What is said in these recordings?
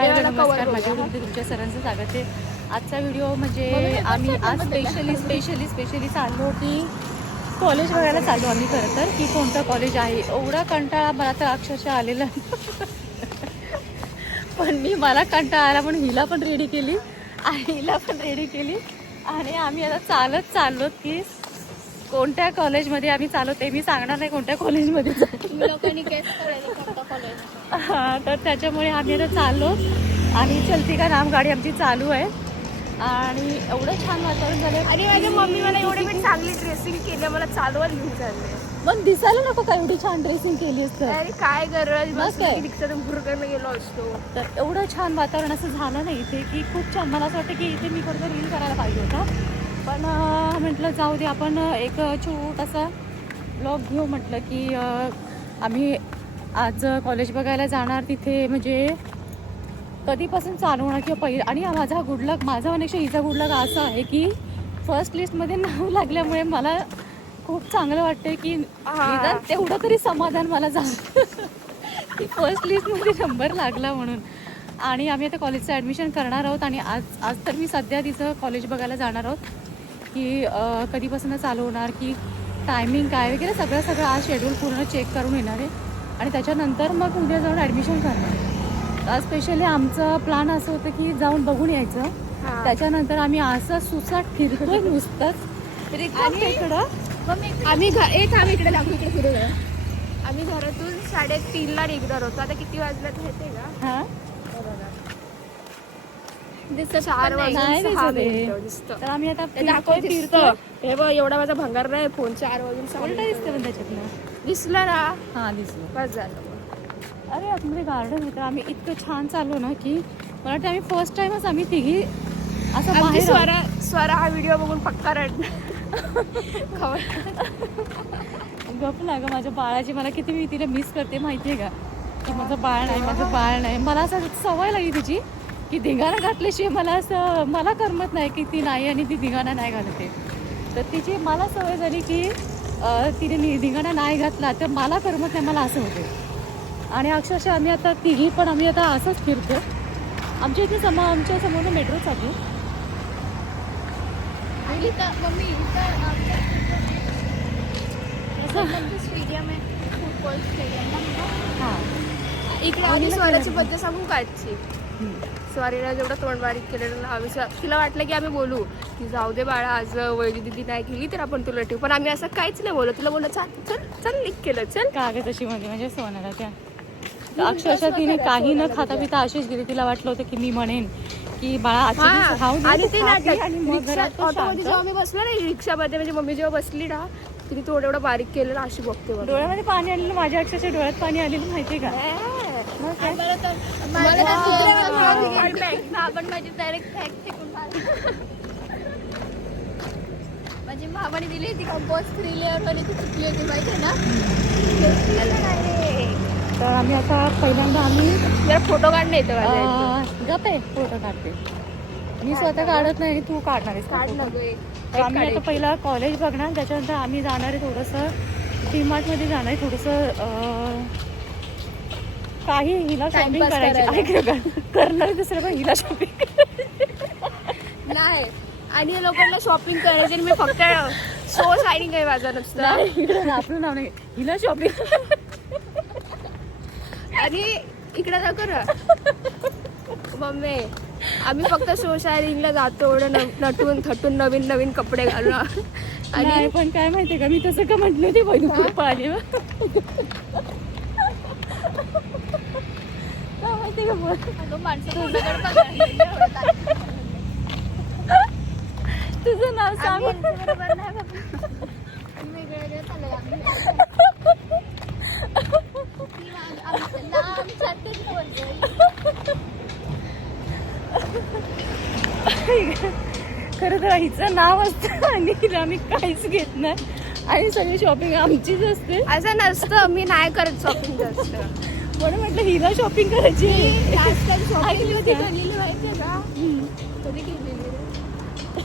हाय नमस्कार, माझ्या व्हिडिओमध्ये तुमच्या सर्वांचं स्वागत आहे. आजचा व्हिडिओ म्हणजे आम्ही आज स्पेशली चाललो की कॉलेज बघायला चाललो आम्ही खरं तर, की कोणतं कॉलेज आहे. एवढा कंटाळा मला तर अक्षरशः आलेला पण मला कंटाळा आला म्हणून हिला पण रेडी केली आणि हिला पण रेडी केली आणि आम्ही आता चालत चाललो की कोणत्या कॉलेजमध्ये आम्ही चाललो ते मी सांगणार नाही कोणत्या कॉलेजमध्ये हां, तर त्याच्यामुळे आम्ही आता चाललो आणि चलती का नाम गाडी आमची चालू आहे आणि एवढं छान वातावरण झालं. आणि माझ्या मम्मी मला एवढी मी चांगली ड्रेसिंग केली, मला चालवत घेऊन चालले. पण दिसायला नको का एवढी छान ड्रेसिंग केली असतं. अरे काय गरज, मग काय? रिक्षातून भुरकन गेलो असतो. तर एवढं छान वातावरण असं झालं नाही इथे की खूप छान. मला असं वाटतं की इथे मी खरं रील करायला पाहिजे होता, पण म्हटलं जाऊ दे, आपण एक छोटासा ब्लॉग घेऊ. म्हटलं की आम्ही आज कॉलेज बघायला जाणार तिथे, म्हणजे कधीपासून चालू होणार किंवा पहिलं. आणि माझा गुडलक, माझा अनेकशा हिचा गुडलक असं आहे की फर्स्ट लिस्टमध्ये नाव लागल्यामुळे मला खूप चांगलं वाटतंय की निदान तेवढं तरी समाधान मला झालं की फर्स्ट लिस्टमध्ये नंबर लागला म्हणून. आणि आम्ही आता कॉलेजचं ॲडमिशन करणार आहोत आणि आज तर मी सध्या तिचं कॉलेज बघायला जाणार आहोत की कधीपासून चालू होणार, की टायमिंग काय वगैरे सगळं आज शेड्यूल पूर्ण चेक करून येणार आहे आणि त्याच्यानंतर मग उद्या जाऊन ॲडमिशन करणार. आज स्पेशली आमचं प्लॅन असं होतं की जाऊन बघून यायचं, त्याच्यानंतर आम्ही असं सुसाट फिरतोय नुसतंच इकडं. आम्ही इकडे लागू, इकडे फिरू. आम्ही घरातून 3:30ला निघणार होतो. आता किती वाजल्यात माहिती आहे का? हां, 4 वाजून तर आम्ही आता फिरतो. हे बघ, एवढा माझा भंगार नाही फोन. 4 वाजून 6 उलटा दिसतं पण त्याच्यातनं. दिसलं ना? हां, दिसलं. बस झालं. अरे आतमध्ये गार्डन होतं. आम्ही इतकं छान चाललो ना की मला वाटतं आम्ही फर्स्ट टाइमच आम्ही तिघी असं आमची बाहेर स्वरा हा व्हिडिओ बघून पक्का रडणार. गप लाग. माझ्या बाळाची मला किती मी तिला मिस करते माहिती आहे का, की माझं बाळ नाही. मला असं सवय लागली तिची की धिंगाणा घातल्याशिवाय मला करमत नाही की ती नाही आणि ती धिंगाणा नाही घालते. तर तिची मला सवय झाली की तिने धिंगाणा नाही घातला तर मला करमत नाही, मला असं होते. आणि अक्षरशः आम्ही आता तिघी पण आम्ही आता असंच फिरतो. आमच्या इथे आमच्या समोर मेट्रो चालू. हां, इकडे आधी स्वराची पद्धत सांगून काढची. स्वारीला जेवढं तोंड बारीक केलेलं आम्ही तिला वाटलं की आम्ही बोलू की जाऊ दे बाळा, आज वैदी दिदी नाही केली तर आपण तुला ठेवू, पण आम्ही असं काहीच नाही बोललो. तिला बोललो चल चल लिख केलं चल कागद अशी म्हणजे सोनाला त्या अक्षरशः तिने काही न खाता पिता अशीच गेली. तिला वाटलं होतं की मी म्हणेन की बाळा आणि ते ऑटोमध्ये जेव्हा मी बसलो ना रिक्षामध्ये, म्हणजे मम्मी जेव्हा बसली ना, तिने थोडं एवढं बारीक केलेलं अशी बघते. डोळ्यामध्ये पाणी आलेलं, माझ्या अक्षरशः डोळ्यात पाणी आलेलं माहितीये का. आपण माझी डायरेक्ट फॅक्ट फेकून माझी मामाने दिली होती कंपोस्ट 3 लेअर वाली, ती चुकली होती माहिती आहे ना. तर आम्ही आता पहिल्यांदा आम्ही फोटो काढणे येतं गप आहे, फोटो काढते मी स्वतः काढत नाही, तू काढणार आहेस का photo? तर आम्ही आता पहिला कॉलेज बघणार, त्याच्यानंतर आम्ही जाणार आहे थोडंसं डीमार्टमध्ये जाणार आहे, थोडंसं काही हिला शॉपिंग करायची करणार दुसरं पण हिला शॉपिंग नाही. आणि या लोकांना शॉपिंग करायची, मी फक्त शो शायनिंग आहे माझा नुसतं. आपलं नाव नाही, हिला शॉपिंग. आणि इकडे जा कर मम्मी, आम्ही फक्त शो शायनिंगला जातो एवढं नटून थटून नवीन नवीन कपडे घालून. आणि पण काय माहितीये का, मी तसं का म्हटली होती वैदू पाहिजे माहिती का माणसं तुझं नाव सांग. बरोबर नाही वेगवेगळं चाललंय खरं तर हिचं नाव असतं आणि हिला आम्ही काहीच घेत नाही आणि सगळी शॉपिंग आमचीच असते. असं नसतं, मी नाही करत शॉपिंग जास्त. म्हणून म्हटलं हिला शॉपिंग करायची. कधी केलेली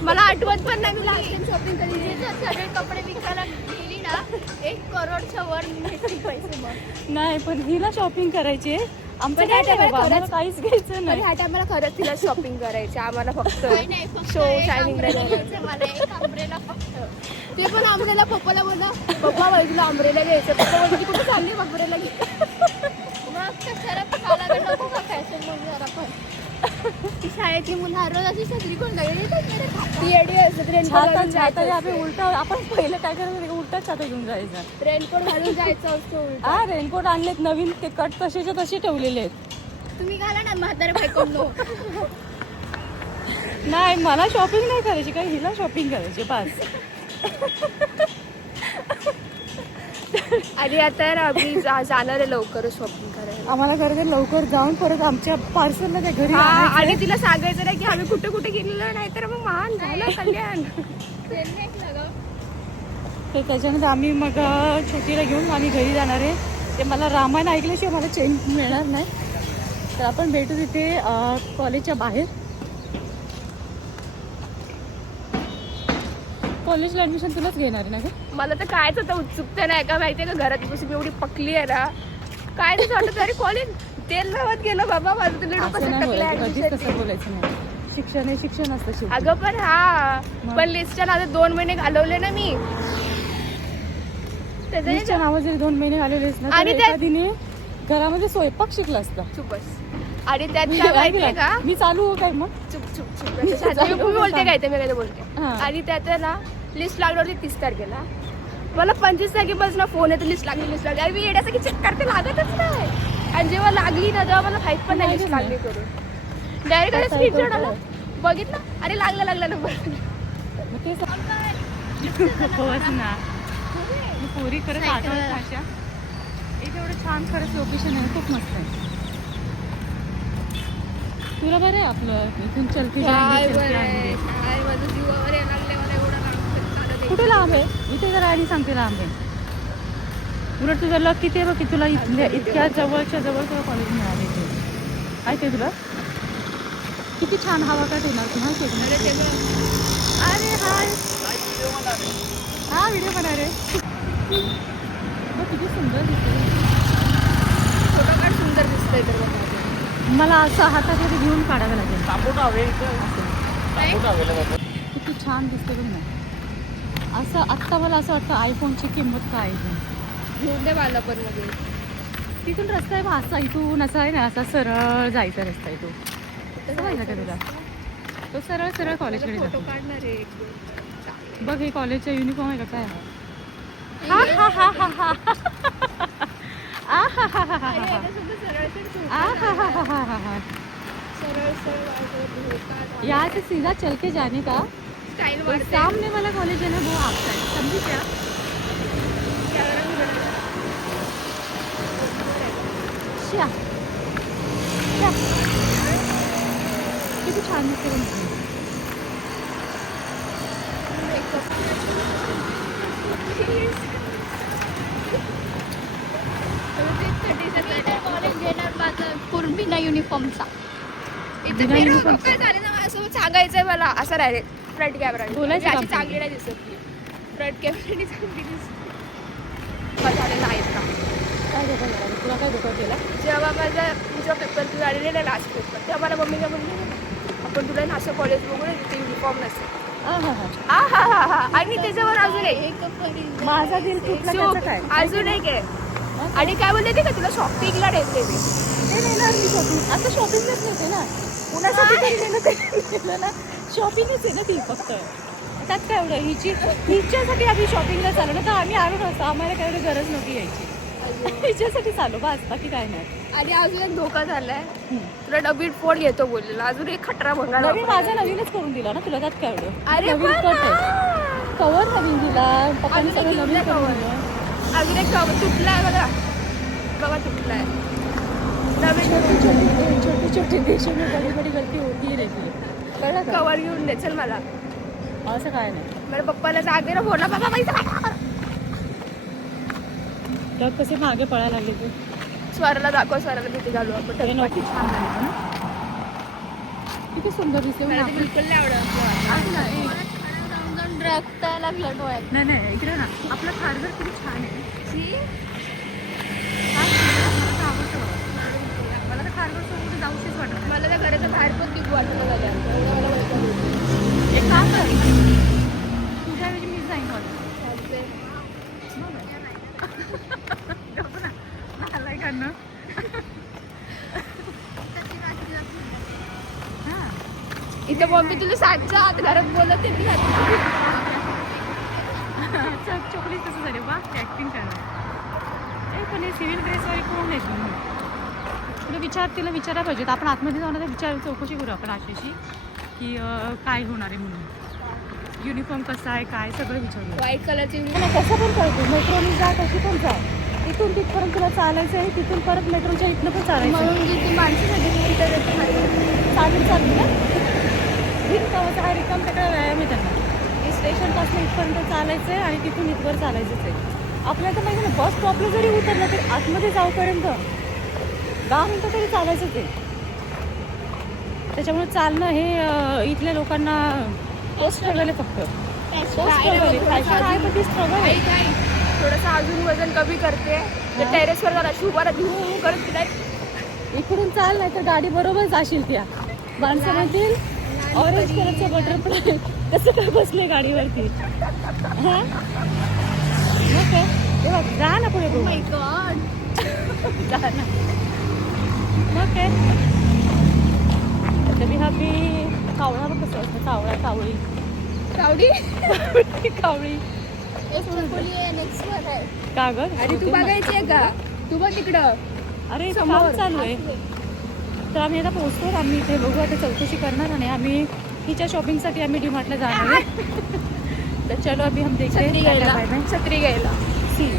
मला आठवत पण नाही. मी लास्ट टाइम शॉपिंग केली, सगळे कपडे विकायला गेली ना 1 करोडच्या वर पैसे. नाही, पण हिला शॉपिंग करायची आहे आमचं पण काय ह्या नाही टायमाला बाबा, आम्हाला खरंच- काहीच घ्यायचं पण नाही. ह्या टायमाला खरंच तिला शॉपिंग करायची आम्हाला फक्त नाही, फक्त शो एक शायनिंग umbrella घ्यायचं मला, एक umbrella फक्त. ते पण आंब्रेला पप्पाला बोलला पप्पा वैदीला आंब्रेला घ्यायचं पप्पा बोलली कुठे चालली आंब्रेला घे मग कशाला घालायला नको का फॅशन म्हणून जरा पण. ती शाळेची मुलं हर रोज अशी सगळी कोण ती एडी असते छाता छाता आम्ही उलटा, आपण पहिलं काय करायचं उलटा छाता घेऊन जायचं. रेनकोट घालून जायचं असतो हा रेनकोट आणलेत नवीन, ते कट तसेच्या तसे ठेवलेले आहेत. तुम्ही घाला ना म्हातारे बायकोंनो. नाही मला शॉपिंग नाही करायची, काय हिला शॉपिंग करायची बस. आणि आता ना आम्ही जाणार आहे लवकरच शॉपिंग करायला. आम्हाला करायचं लवकर जाऊन परत आमच्या पार्सलला त्या घरी हा आणायचं. आणि तिला सांगायचं नाही की आम्ही कुठे कुठे गेलेलो नाही तर मग महान झालं कल्याण. ते त्याच्यानंतर आम्ही मग छोटीला घेऊन आम्ही घरी जाणार आहे. ते मला रामायण ऐकल्याशिवाय मला चेंज मिळणार नाही. तर आपण भेटू तिथे कॉलेजच्या बाहेर. कॉलेजला ॲडमिशन तुलाच घेणार आहे ना ग? मला तर कायच आता उत्सुकता नाही का माहितीये का घरात बसून एवढी पकली आहे ना काय नाही वाटत अरे कॉलेज तेल लावत गेलं बाबा माझं तुला डोकं असं नाही बोलायचं, कधीच सटकलं तसं बोलायचं नाही. शिक्षण हे शिक्षण असतं शेवटी. अगं पण हा मग? पण लिस्टच्या नादात 2 महिने घालवले ना मी त्याच्या लिस्टच्या नावं जरी 2 महिने घालवलेस ना आणि तर त्या- एखादीने घरामध्ये स्वयंपाक शिकला असता. चुपस आणि त्यात काय माहितीये का मी चालू हो काय मग? चुप चुप चुप मी बोलते काय ते मी काय ते बोलते हा. आणि त्यात आहे ना लिस्ट लागली होती 30 तारखेला मला 25 तारखेपासून फोन येतो लिस्ट लागली अरे मी येण्यासाठी चेक करते लागतच नाही आणि जेव्हा लागली ना तेव्हा मला माहित पण नाही लिस्ट लागली करून डायरेक्ट स्क्रीनशॉट आला बघितलं अरे लागला नंबर मग ते होच ना. मी पोरी खरंच आठवत भाषा एक एवढं छान खरंच लोकेशन आहे, खूप मस्त आहे. तुला बरं आहे आपलं इथून चलती काय जाएंगे, चलती बरं आहे, आएंगे. काय माझं जीवावर यायला लागले मला एवढं चालत आहे. कुठे लांब आहे? इथे जरा आणि सांगते लांब आहे. उलट तुझं लक किती आहे बघ की तुला इतक्या जवळच्या जवळ तुला कॉलेज मिळाले इथे. माहिती आहे तुला किती छान हवा का ठेवणार तू माहिती आहे अरे का? ते बघ. अरे हाय हा व्हिडिओ बना रे. बघ किती सुंदर दिसते. फोटो काढ सुंदर दिसतंय तर बघ माझं. मला असं हातामध्ये घेऊन काढावं लागेल. किती छान दिसते बघ ना. असं आत्ता मला असं वाटतं आयफोनची किंमत काय आहे ती. घेऊन दे मला पण मध्ये तिथून रस्ता आहे बा असा, इथून असा आहे ना, असा सरळ जायचा रस्ता आहे तो. समजलं का तुला? तो सरळ सरळ कॉलेजकडे फोटो जातो. काढणार आहे एक दोन. बघ हे कॉलेजचा युनिफॉर्म आहे का काय? अरे, याला सुद्धा सरळ सरळ सरळ यहाँ से सीधा चल के जाने का स्टाईल और मारते सामने वाला कॉलेज है ना वो आपका है, समझी क्या? श्या. श्या. किती छान दिसते बघ ना. कॉलेज घेणार माझा बिना युनिफॉर्मचा. इथं बिना फिरून uniform. काय झालं ना माझ्यासोबत सांगायचंय मला असं राहिले फ्रंट कॅमेरा बोलायचं अशी काम चांगली नाही दिसत फ्रंट कॅमेराने चांगली दिसत झालेलं आहेत का काय धोका केला? तुला काय धोका केला? जेव्हा तुझा पेपर झालेले ना लास्ट पेपर तेव्हा मला मम्मीला म्हणली आपण तुला ना असं कॉलेज बघू ना तिथे युनिफॉर्म नसेल हा. आणि त्याच्यावर अजून एक माझा दिल तुटला त्याचं काय? अजून एक आहे आणि काय बोलते ते का तुला शॉपिंगला नेते मी ते नेणार मी शॉपिंग. आता शॉपिंगच नेते ना. कुणासाठी तरी नेलं तरी नेलं ना. शॉपिंगच आहे ना ती फक्त. त्यात काय एवढं हिच्यासाठी आम्ही शॉपिंगला चालू ना, तर आम्ही आलो नसतो. आम्हाला काय एवढी गरज नव्हती यायची. हिच्यासाठी चालू बस, बाकी काय नाही. आणि अजून एक धोका झालाय तुला डबीट फोन घेतो बोललेला अजून एक खटरा भंगार नवीन माझा नवीनच करून दिला ना तुला, त्यात काय एवढं. अरे नवीन पण कट आहे. ना. कवर नवीन दिला पप्पांनी, अजून सगळं एक नवीन cover. करून दिलं. अजून एक कवर तुटलाय बघा तुटलाय नवीन छोटी छोटी देशों में बड़ी बड़ी गलती होती ही रहती है. कळलं का? कवर घेऊन दे चल मला असं काय नाही. मला पप्पाला सांगते ना फोनला बाबा पैसा तर कसे मागे पळायला लागले ते. स्वराला दाखव स्वराला भीती घालू आपण ते नक्की छान झालं ना. किती सुंदर दिसते. मला ते बिलकुल नाही आवडत जाऊन रक्ता लागलं डोळ्यात. नाही नाही इकडे ना आपला खारघर किती छान आहे. छी. मला तर आवडतं बाबा. गारगोट कुठे जाऊशीच वाटत नाही. मला त्या घराच्या बाहेर पण निघू वाटलं झालं एवढं मला वैताग येतो. एक काम कर तुझ्या वेळी मीच जाईन मला चालतंय. आलाय करणं हां इथं मम्मी तुला सातच्या आत घरात बोलत ते मी चोकली तसं झाले बा ॲक्टिंग करणार पण हे सिव्हिल ड्रेसवाली कोण आहे तुम्ही तिला विचारायला पाहिजे आपण आतमध्ये जाऊन तर चौकशी करू आपण आशेशी की काय होणार आहे म्हणून युनिफॉर्म कसा आहे काय सगळं विचारू व्हाईट कलरची मला कसं पण कळतो मेट्रोनी जा कशी पण जा इथून तिथपर्यंत तुला चालायचं आहे तिथून परत मेट्रोच्या इथनं पण चालायचं आहे. म्हणून जी ती माणसं चालून चालली ना बिनकामाचा हा रिकाम तिकडे व्यायाम आहे त्यांना की स्टेशनपासून इथपर्यंत चालायचं आहे आणि तिथून इथवर चालायचंच आहे. आपल्याला तर माहिती ना बस स्टॉपला जरी उतरलं तरी आतमध्ये जाऊपर्यंत 10 मिनटं तरी चालायचंच आहे. त्याच्यामुळे चालणं हे इथल्या लोकांना तो स्ट्रगल आहे फक्त तो स्ट्रगल आहे फॅशन आहे पण ती स्ट्रगल आहे. थोडंसं अजून वजन कमी करते तर टेरेसवर जरा शुभारा धू करत नाही इकडून चाल नाही तर गाडी बरोबर जाशील त्या माणसं म्हणतील ऑरेंज कलरचं बटरफ्लाय कसं काय बसले गाडीवरती हां मग काय ते बघ जा ना पुढे माय गॉड जा ना मग काय तरी हा बी कावळा बघ कसं असतं कावळा कावळी कावडी कावळी एक चकोली आहे नेक्स्ट वर आहे का ग आणि तू बघायची आहे का तू बघ तिकडं अरे समोर. काम चालू आहे तर आम्ही आता पोहोचतो आम्ही इथे बघू आता चौकशी करणार आणि आम्ही हिच्या शॉपिंगसाठी आम्ही डीमार्टला जाणार आहे तर चलो अभी हम देखते छत्री हैं घ्यायला छत्री घ्यायला सी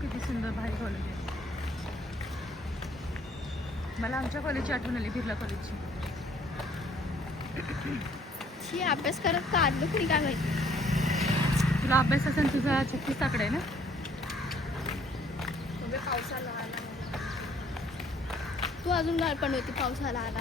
किती सुंदर भारी कॉलेज आहे. मला आमच्या कॉलेजची आठवण आली बिर्ला कॉलेजची. शी अभ्यास करत का आलो तरी काय माहिती तुला अभ्यास असेल तुझा 36 आकडा आहे ना पावसाला आला तू अजून गाळ पण होती पावसाला आला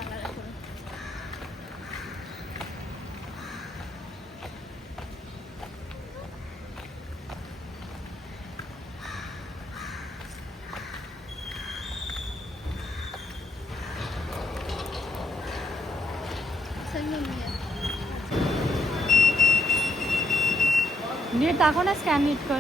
नीट दाखव ना स्कॅन नीट कर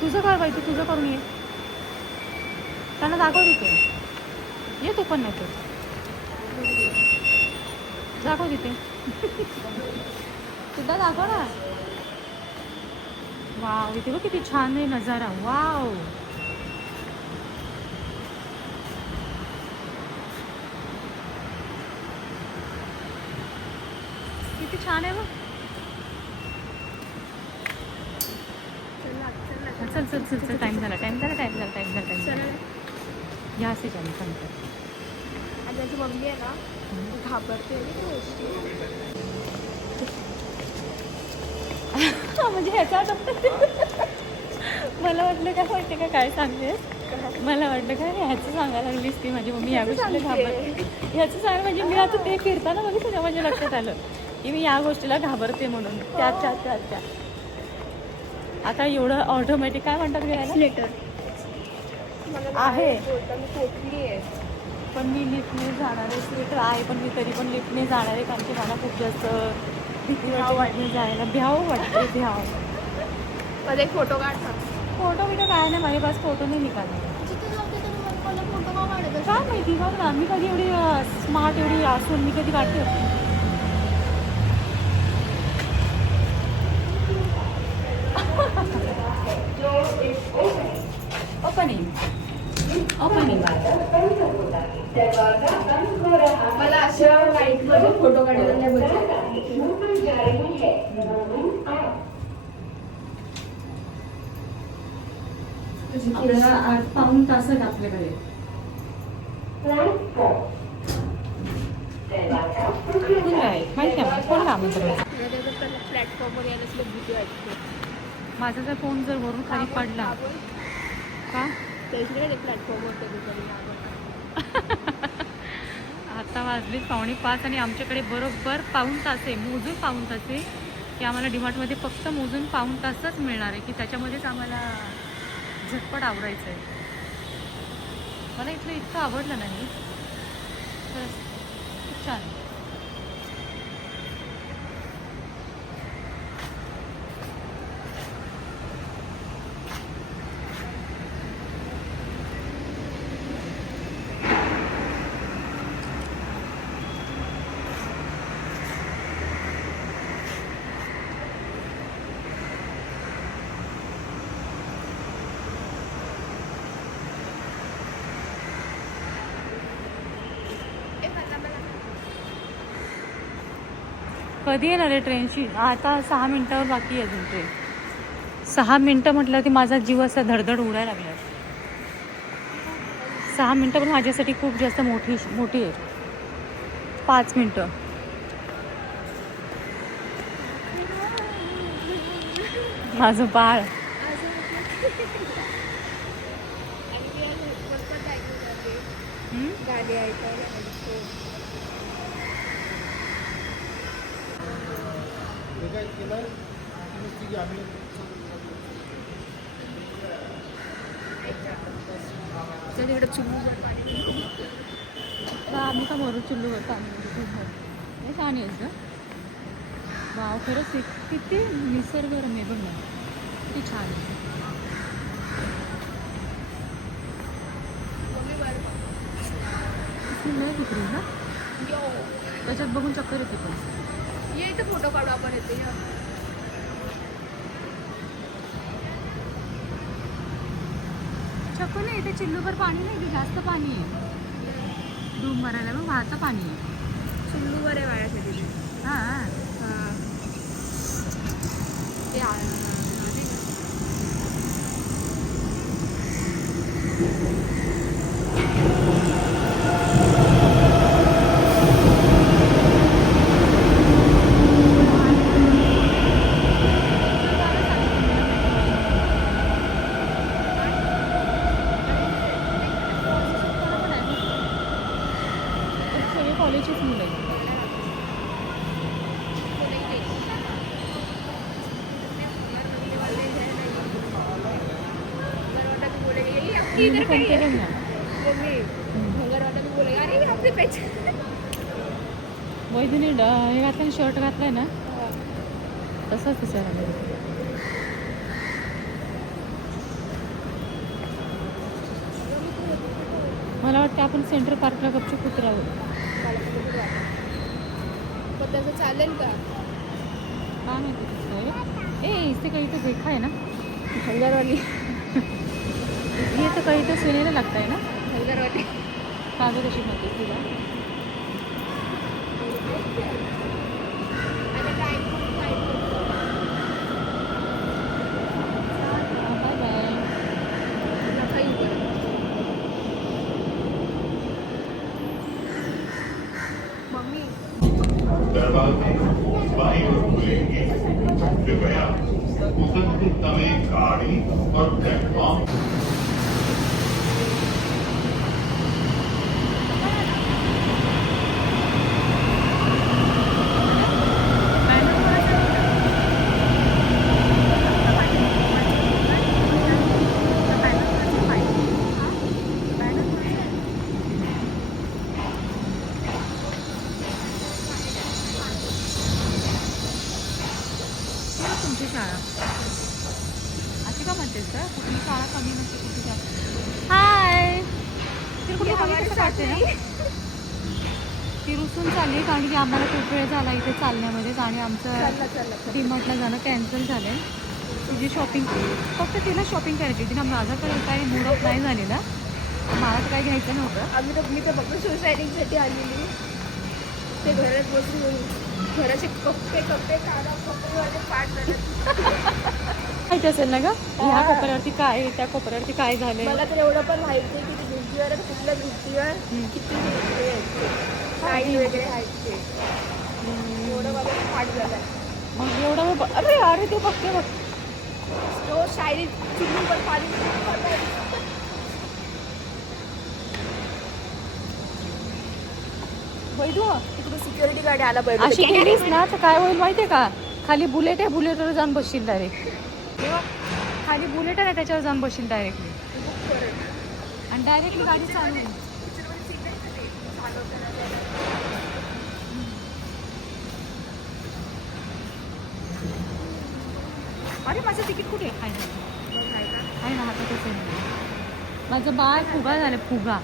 तुझं कर बाई तू तुझं करून ये त्यांना दाखव तिथे ये तू पण नाही दाखव तिथे सुद्धा दाखव ना वाव इथे बघ किती छान आहे नजारा वाव किती छान आहे बघ चल चल चल चल टाइम झाला या से टाइम सांगतो आणि त्याची मम्मी आहे ना घाबरते म्हणजे ह्याचा मला वाटलं काय माहिती का काय सांगतेस मला वाटलं काय ह्याचं सांगायला लागलीस ती माझी मम्मी या गोष्टीला घाबरते ह्याचं सांग म्हणजे मी आता ते फिरताना बघितलं माझ्या लक्षात आलं की मी या गोष्टीला घाबरते म्हणून त्या आता एवढं ऑटोमॅटिक काय म्हणतात घ्यायला लेटर आहे आहे पण मी लिफ्टने जाणार आहे स्वेटर आहे पण मी तरी पण लिफ्टने जाणार आहे कारण की मला खूप जास्त भीती वाटते जायला भ्याव वाटते भ्याव मध्ये एक फोटो काढता फोटो बिटो काय नाही माझे पास फोटो नाही निघाला जिथे जाते तर मला फोटो का काढत काय माहिती बघ ना मी कधी एवढी स्मार्ट एवढी असून मी कधी काढते मला अशा लाईट मध्ये फोटो काढायला नाही बघायला. आपल्याला आज पाऊण तास आहेत आपल्याकडे. माहिती आहे कोण काम करायचं. प्लॅटफॉर्मवर यायला सुद्धा भीती वाटते. माझा जर फोन जर वरून खाली पडला का त्याच्याकडे प्लॅटफॉर्मवर कधी आता वाजलीच 4:45 आणि आमच्याकडे बरोबर पाऊण तास आहे, मोजून पाऊण तास आहे की आम्हाला डीमार्टमध्ये फक्त मोजून पाऊण तासच मिळणार आहे की त्याच्यामध्येच आम्हाला झटपट आवडायचं आहे. मला इथलं इतकं आवडलं नाही खरंच खूप छान. कधी येणार आहे ट्रेनची? आता 6 मिनिटावर बाकी आहे अजून ट्रेन. 6 मिनटं म्हटलं की माझा जीव असा धडधड उडायला लागला. 6 मिनटं पण माझ्यासाठी खूप जास्त मोठी आहे. 5 मिनटं. माझं बाळ गाडी ऐकायला तिकडे चुल्लू आम्ही का मरू चुल्लूवर पाणी छान आहेस गं. वाव खरंच किती निसर्गरम्य बघ ना, किती छान आहे. नाही कुत्री ना त्याच्यात बघून चक्कर येते. पण ये इथं फोटो काढू आपण येते. चक्कर नाही इथे चिल्लूभर पाणी नाही की जास्त पाणी आहे. डूब मारायला मग वाहतं पाणी आहे. चुल्लूवर आहे वाळ्यासाठी. हां ते सगळे कॉलेजचीच मुलं आहेत. इधर पण ते बघ ना. वैदिनी हे घातलं शर्ट घातलाय ना तसंच दिसायला. मला वाटतं आपण सेंट्रल पार्कला गपचूप उतरावं. पण त्याचं चालेल का? काय माहिती दिसतंय. इथे काही तर देखा आहे ना हंगारवाली. हे तर काही तर सुनेला लागतंय ना हंगारवाली. कागद कशी माहिती तुला. दरवाजे बाई ओर खुलेंगे. कृपया मुकदमे तवे गाड़ी और प्लेटफॉर्म तुमची शाळा अशी का म्हणतेस का? कुठली शाळा कमी नसते कुठली शाळा. हाय ती कुठे कमी कसं काढते ना. ती रुसून चालली कारण की आम्हाला खूप वेळ झाला इथे चालण्यामध्येच आणि आमचं डीमार्टला जाणं कॅन्सल झालं आहे. तिची शॉपिंग फक्त तिला शॉपिंग करायची होती ना. माझा तर काही मूड ऑफ नाही झालेला मला तर काही घ्यायचं नव्हतं. आम्ही तर मी तर फक्त सोसायटीसाठी आलेली. ते घरात बसून घराचे कप्पे काढा कप्पेवाले पाठ झाले. माहिती असेल ना ग ह्या कोपऱ्यावरती काय आहे, त्या कोपऱ्यावरती काय झालंय. मला तर एवढं पण माहिती आहे की भिंतीवर कुठल्या भिंतीवर किती हे टाईल वगैरे आहेत ते. एवढं मला पाठ झालाय. मग एवढं अरे अरे ते बघते बघ. तो शायरी चिमून पण पाणी वैदू तिकडे सिक्युरिटी गार्ड आला पाहिजे. अशी केलीस ना तर काय होईल माहितीये का, खाली बुलेट आहे, बुलेटवर जाऊन बसशील डायरेक्ट. खाली बुलेट आहे त्याच्यावर जाऊन बसशील डायरेक्टली आणि डायरेक्टली गाडी चालू होईल. अरे माझं तिकीट कुठे आहे ना हातातच आहे. माझं बाळ फुगा झालं फुगा.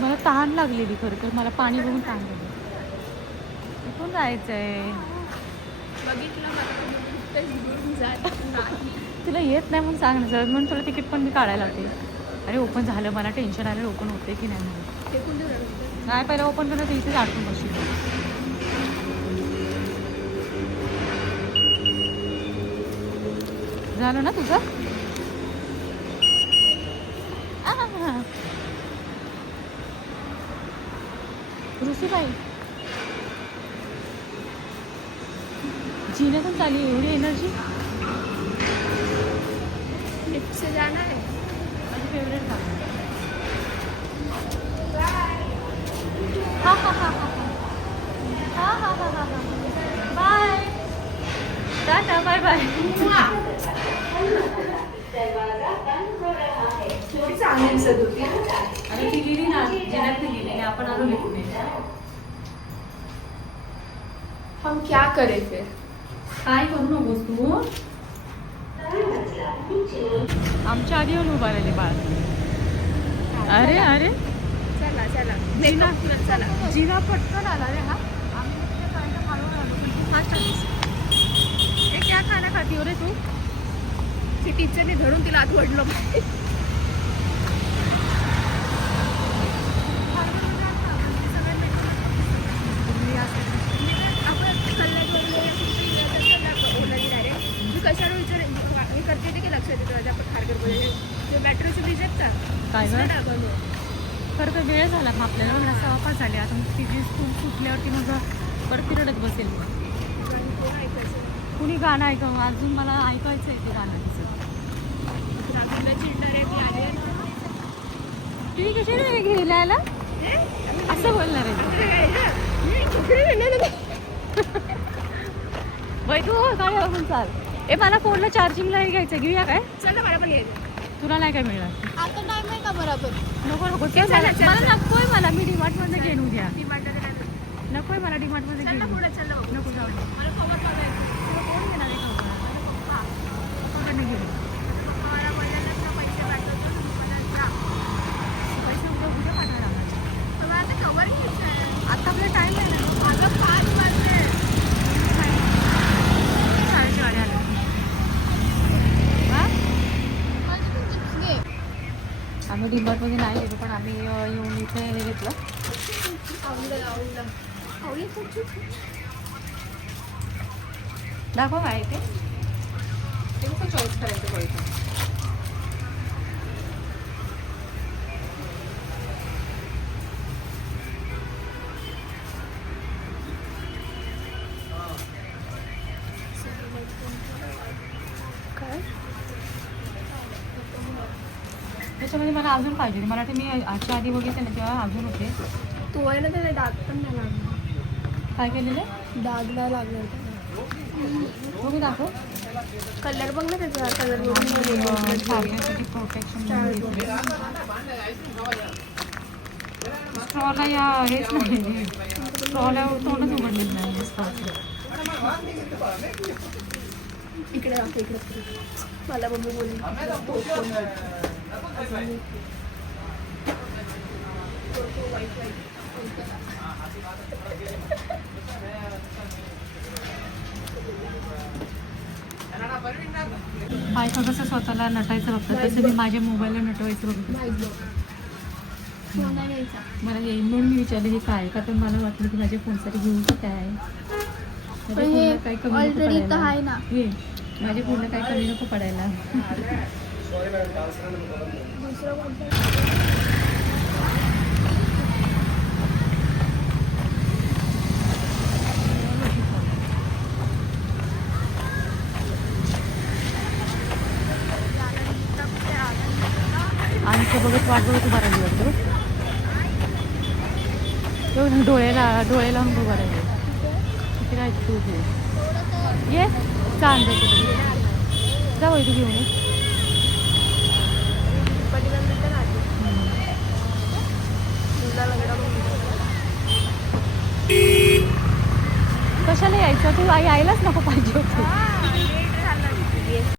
मला तहान लागलेली खरं तर, मला पाणी बघून तहान लागली. कुठून जायचंय तुला येत नाही म्हणून सांग ना, म्हणून तुला तिकीट पण मी काढायला होते. अरे ओपन झालं, मला टेन्शन आलं ओपन होते की नाही म्हणून. नाही पहिला ओपन करणं तर इथेच आठवून बसू. झालं ना तुझं. रुसूबाई जीण्यातून चालली एवढी एनर्जी. लिफ्टसे जाणार आहे. माझी फेवरेट गाडी. हा हा हा हा हा हा हा हा हा. Bye tata bye bye. थोडी चांगली दिसत होती. आणि ती गेली ना जिन्यात गेली आणि आपण आलो निघून. हम क्या करे फिर. काय करू नकोस तू. आमच्या आधी येऊन उभा राहिली बाळ. अरे अरे चला चला जिना चला. जिना पटकन आला रे हा. आम्ही खालून आलो पण तू फास्ट आलीस. हे क्या खाना खाती हो रे तू. ती टीचरने धरून तिला आत ओढलं. कशाला विचार हे करते ते की लक्षात येतं माझ्या आपण खारघर बोलले बॅटरीचे ब्रिज आहेत का काय गं? टाकून खरं तर वेळ झाला मग आपल्याला म्हणून असं वापस झाले. आता मग तिची स्कूल सुटल्यावरती मग परत ती रडत बसेल. कोण ऐकायचं कुणी गाणं ऐकावं अजून मला ऐकायचं आहे ते गाणं तिचं. राहुलला चिडणार आहे मी आले तुम्ही कशाला घ्यायला असं बोलणार आहे. बाई तू काय बघून चाल. ए मला फोनला चार्जिंगलाही घ्यायचं, घेऊया काय. चल ना मला पण घ्यायचं. तुला नाही काय मिळणार. आता टाइम आहे का बरोबर. नको नको चल, मला चल, मला चल. नकोय. मला मी डीमार्टमध्ये घेऊन उद्या. चल नकोय मला डीमार्टमध्ये ना घेऊन. पुढे चल ना नको जाऊ दे. मला खबर बघायचं. तुला कोण घेणार आहे पप्पा. पप्पाकडनं घेऊ. मला पहिल्यांदाच ना पैसे पाठवतो मला जा. पैसे उद्या पाठवायला लागणार. मला आता खबर घ्यायचं आहे. आता आपला टाईम आहे ना. अगं 5 वाजले. शाळेची गाडी आली. माझी पण चिप्स घे. आम्ही डीमार्टमध्ये नाही गेलो पण आम्ही येऊन इथे हे घेतलं. दाखव काय ते. ते कसं चॉईस करायचं पैसे. काय त्याच्यामध्ये मला अजून पाहिजे. मला ते मी आजच्या आधी बघितले ना तेव्हा अजून होते. तू आहे ना त्याला डाग पण नाही लागणार. काय केलेलं डाग नाही लागणार त्याला. हो मी दाखव. कलर बघ ना त्याचा कलर चार्जरसाठी प्रोटेक्शन स्ट्रॉला या हेच नाही. स्ट्रॉला तोंडच उघडलेलं नाही स्ट्रॉचं. इकडे दाखव इकडे. मला मम्मी बोलली बायका कसं स्वतःला नटायचं बघतात तसं मी माझ्या मोबाईलला नटवायचं बघत. फोन नाही घ्यायचा. मला येईल म्हणून मी विचारलं हे काय, का तर मला वाटलं की माझ्या फोनसाठी घेऊ की काय. माझ्या पण हे फोनला काही कमी नको ऑलरेडी तर पडायला. आहे ना. ये माझ्या फोनला काही कमी नको पडायला. दुसरं कोणतं? आणि ते बघत वाट बघत उभा राहिली वाटतं. डोळे लावून उभा राहिली. तिथे काय तू ये चांद जा वैदू घेऊन ये. कशाला यायचं, तू आई यायलाच नको पाहिजे होती.